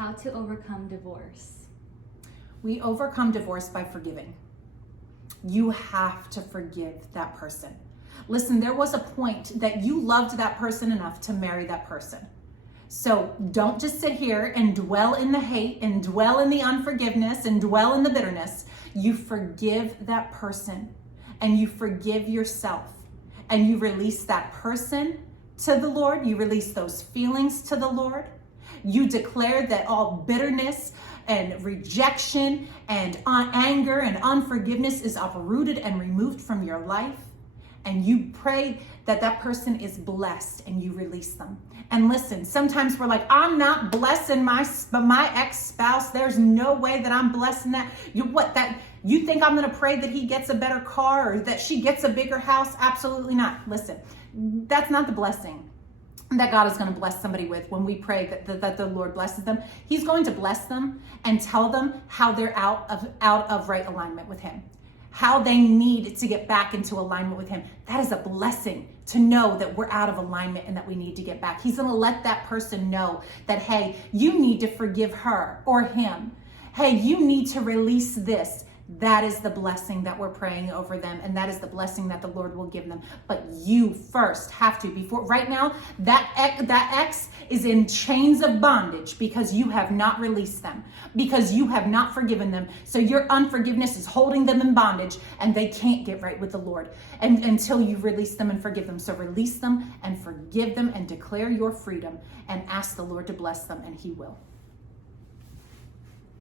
How to overcome divorce. We overcome divorce by forgiving. You have to forgive that person. Listen, there was a point that you loved that person enough to marry that person. So don't just sit here and dwell in the hate and dwell in the unforgiveness and dwell in the bitterness. You forgive that person and you forgive yourself and you release that person to the Lord. You release those feelings to the Lord. You declare that all bitterness and rejection and anger and unforgiveness is uprooted and removed from your life. And you pray that that person is blessed and you release them. And listen, sometimes we're like, I'm not blessing my ex-spouse. There's no way that I'm blessing that. You think I'm going to pray that he gets a better car or that she gets a bigger house? Absolutely not. Listen, that's not the blessing that God is going to bless somebody with when we pray that the Lord blesses them. He's going to bless them and tell them how they're out of right alignment with him, how they need to get back into alignment with him. That is a blessing to know that we're out of alignment and that we need to get back. He's going to let that person know that, hey, you need to forgive her or him. Hey, you need to release this. That is the blessing that we're praying over them, and that is the blessing that the Lord will give them. But you first have to, before right now, that ex is in chains of bondage because you have not released them, because you have not forgiven them. So your unforgiveness is holding them in bondage, and they can't get right with the Lord and until you release them and forgive them. So release them and forgive them and declare your freedom and ask the Lord to bless them, and he will.